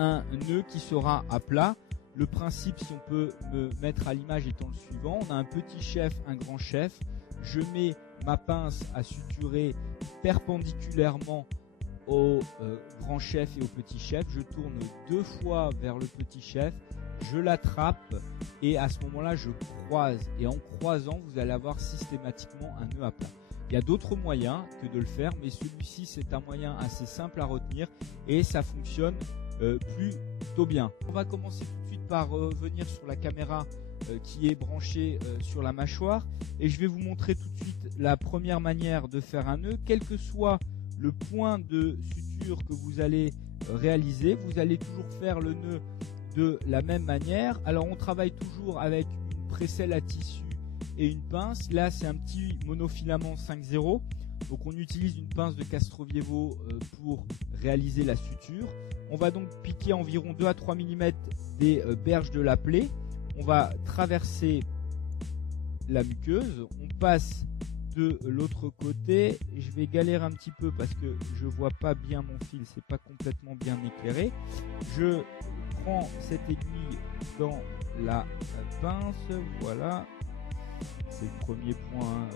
un nœud qui sera à plat. Le principe, si on peut me mettre à l'image, étant le suivant. On a un petit chef, un grand chef. Je mets ma pince à suturer perpendiculairement au grand chef et au petit chef. Je tourne 2 fois vers le petit chef. Je l'attrape et à ce moment-là, je croise. Et en croisant, vous allez avoir systématiquement un nœud à plat. Il y a d'autres moyens que de le faire, mais celui-ci, c'est un moyen assez simple à retenir et ça fonctionne plutôt bien. On va commencer tout de suite par venir sur la caméra qui est branchée sur la mâchoire et je vais vous montrer tout de suite la première manière de faire un nœud. Quel que soit le point de suture que vous allez réaliser, vous allez toujours faire le nœud de la même manière. Alors on travaille toujours avec une précelle à tissu et une pince. Là c'est un petit monofilament 5-0, donc on utilise une pince de Castrovievo pour réaliser la suture. On va donc piquer environ 2 à 3 mm des berges de la plaie. On va traverser la muqueuse, on passe de l'autre côté. Je vais galérer un petit peu parce que je vois pas bien mon fil, c'est pas complètement bien éclairé. Je prends cette aiguille dans la pince, voilà, c'est le premier point.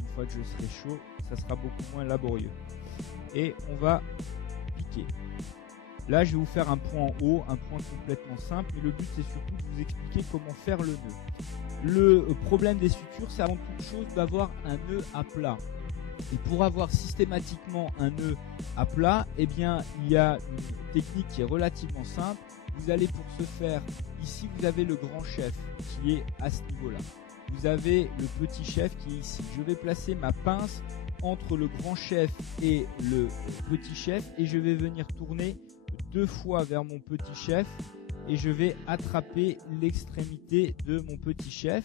Une fois que je serai chaud, ça sera beaucoup moins laborieux et on va piquer. Là je vais vous faire un point en haut, un point complètement simple, mais le but c'est surtout de vous expliquer comment faire le nœud. Le problème des sutures, c'est avant toute chose d'avoir un nœud à plat. Et pour avoir systématiquement un nœud à plat, eh bien, il y a une technique qui est relativement simple. Vous allez pour ce faire, ici vous avez le grand chef qui est à ce niveau-là. Vous avez le petit chef qui est ici. Je vais placer ma pince entre le grand chef et le petit chef et je vais venir tourner 2 fois vers mon petit chef et je vais attraper l'extrémité de mon petit chef.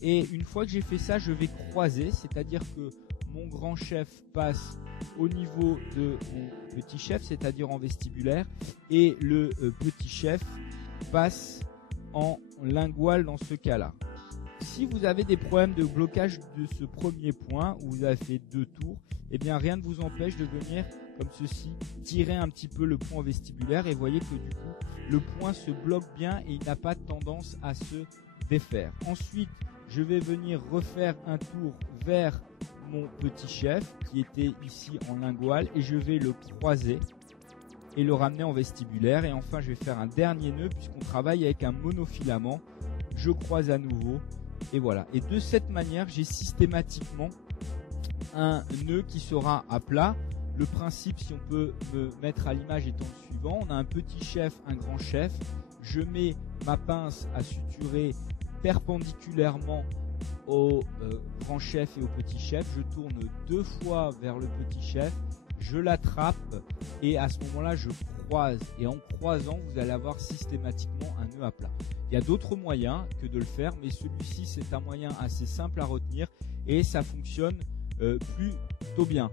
Et une fois que j'ai fait ça, je vais croiser, c'est-à-dire que mon grand chef passe au niveau de mon petit chef, c'est-à-dire en vestibulaire, et le petit chef passe en lingual dans ce cas-là. Si vous avez des problèmes de blocage de ce premier point, où vous avez fait 2 tours, eh bien rien ne vous empêche de venir comme ceci, tirer un petit peu le point vestibulaire et voyez que du coup le point se bloque bien et il n'a pas tendance à se défaire. Ensuite, je vais venir refaire un tour vers mon petit chef qui était ici en lingual et je vais le croiser et le ramener en vestibulaire. Et enfin, je vais faire un dernier nœud puisqu'on travaille avec un monofilament. Je croise à nouveau et voilà. Et de cette manière, j'ai systématiquement un nœud qui sera à plat. Le principe, si on peut me mettre à l'image, étant le suivant. On a un petit chef, un grand chef. Je mets ma pince à suturer perpendiculairement au grand chef et au petit chef. Je tourne 2 fois vers le petit chef. Je l'attrape et à ce moment-là, je croise. Et en croisant, vous allez avoir systématiquement un nœud à plat. Il y a d'autres moyens que de le faire, mais celui-ci, c'est un moyen assez simple à retenir et ça fonctionne plutôt bien.